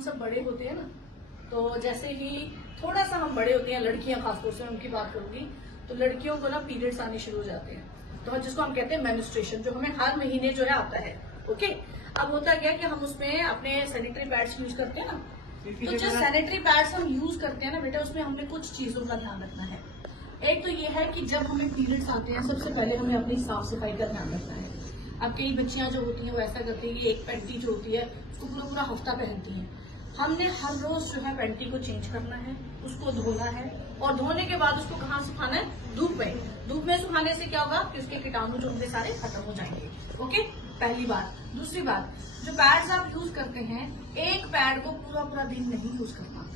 हम सब बड़े होते हैं ना, तो जैसे ही थोड़ा सा हम बड़े होते हैं, लड़कियां खासतौर से उनकी बात करूंगी, तो लड़कियों को ना पीरियड्स आने शुरू हो जाते हैं, तो जिसको हम कहते हैं मेन्स्ट्रुएशन, जो हमें हर महीने जो है आता है। ओके, अब होता क्या कि हम उसमें अपने सैनिटरी पैड्स यूज करते हैं ना, तो जो सैनिटरी पैड्स हम यूज करते हैं ना बेटा, उसमें हमें कुछ चीजों का ध्यान रखना है। एक तो ये है कि जब हमें पीरियड्स आते हैं, सबसे पहले हमें अपनी साफ सफाई का ध्यान रखना है। अब कई बच्चियां जो होती हैं वो ऐसा करती है कि एक पैंटी जो होती है उसको पूरा पूरा हफ्ता पहनती हैं। हमने हर रोज जो है पैंटी को चेंज करना है, उसको धोना है, और धोने के बाद उसको कहाँ सुखाना है? धूप में। धूप में सुखाने से क्या होगा कि उसके कीटाणु जो होंगे सारे खत्म हो जाएंगे। ओके, पहली बात। दूसरी बात, जो पैड्स आप यूज करते हैं, एक पैड को पूरा पूरा दिन नहीं यूज करना।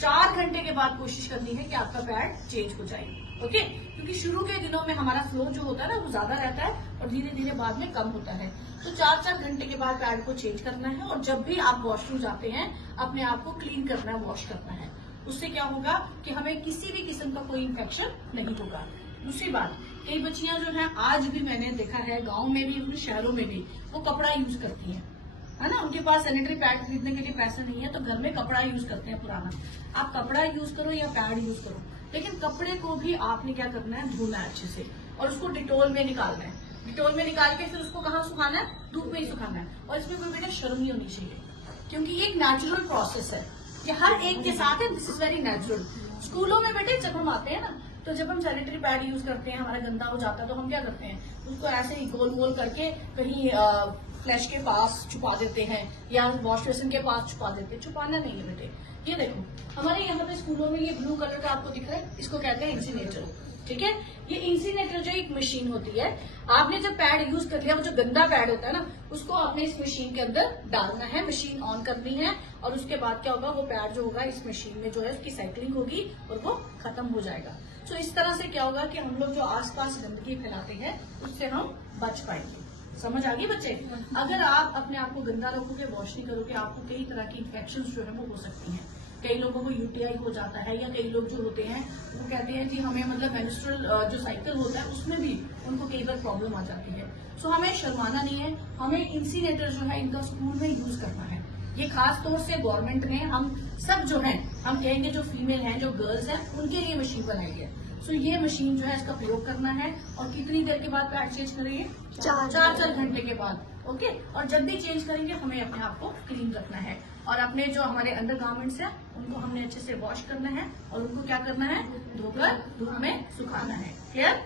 4 घंटे के बाद कोशिश करनी है कि आपका पैड चेंज हो जाए। ओके, क्योंकि शुरू के दिनों में हमारा फ्लो जो होता है ना वो ज्यादा रहता है और धीरे धीरे बाद में कम होता है। तो 4-4 घंटे के बाद पैड को चेंज करना है, और जब भी आप वॉशरूम जाते हैं अपने आप को क्लीन करना है, वॉश करना है। उससे क्या होगा कि हमें किसी भी किस्म का कोई इन्फेक्शन नहीं होगा। दूसरी बात, कई बच्चियां जो है, आज भी मैंने देखा है गाँव में भी, शहरों में भी, वो कपड़ा यूज करती है, है ना। उनके पास सैनिटरी पैड खरीदने के लिए पैसे नहीं है, तो घर में कपड़ा यूज करते हैं पुराना। आप कपड़ा यूज करो या पैड यूज करो, लेकिन कपड़े को भी आपने क्या करना है? धोना है अच्छे से, और उसको डिटोल में निकालना है। डिटोल में निकाल के फिर उसको कहाँ सुखाना है? धूप में ही सुखाना है। और इसमें कोई बेटा शर्म नहीं होनी चाहिए, क्योंकि ये एक नेचुरल प्रोसेस है, ये हर एक के साथ है। This is very natural. स्कूलों में बेटे जब हम आते हैं ना, तो जब हम सैनिटरी पैड यूज करते हैं, हमारा गंदा हो जाता है, तो हम क्या करते हैं? उसको ऐसे ही गोल गोल करके कहीं फ्लैश के पास छुपा देते हैं, या वॉश बेसिन के पास छुपा देते हैं। छुपाना नहीं है बेटे। ये देखो हमारे यहाँ पे स्कूलों में ये ब्लू कलर का आपको दिख रहा है, इसको कहते हैं इंसिनेटर। ठीक है, ये इंसिनेटर जो एक मशीन होती है, आपने जब पैड यूज कर लिया, वो जो गंदा पैड होता है ना, उसको आपने इस मशीन के अंदर डालना है, मशीन ऑन करनी है, और उसके बाद क्या होगा? वो पैड जो होगा इस मशीन में जो है उसकी साइकिलिंग होगी और वो खत्म हो जाएगा। तो इस तरह से क्या होगा कि हम लोग जो आसपास गंदगी फैलाते हैं उससे हम बच पाएंगे। समझ आ गई बच्चे? अगर आप अपने आप को गंदा रखोगे, वॉश नहीं करोगे, आपको कई तरह की इन्फेक्शन जो है वो हो सकती हैं। कई लोगों को यूटीआई हो जाता है, या कई लोग जो होते हैं वो कहते हैं कि हमें मतलब मेंस्ट्रुअल जो साइकिल होता है उसमें भी उनको कई बार प्रॉब्लम आ जाती है। सो हमें शर्माना नहीं है, हमें इंसिनेटर जो है इनका स्कूल में यूज करना है। ये खास तौर से गवर्नमेंट ने हम सब जो है, हम कहेंगे जो फीमेल हैं, जो गर्ल्स हैं, उनके लिए मशीन बनाई है। सो ये मशीन जो है इसका प्रयोग करना है, और कितनी देर के बाद पैड चेंज करेंगे? 4-4 घंटे के बाद। ओके, और जब भी चेंज करेंगे हमें अपने आप को क्लीन रखना है, और अपने जो हमारे अंडर गारमेंट्स है उनको हमने अच्छे से वॉश करना है, और उनको क्या करना है? धोकर धूप में सुखाना है। क्लियर?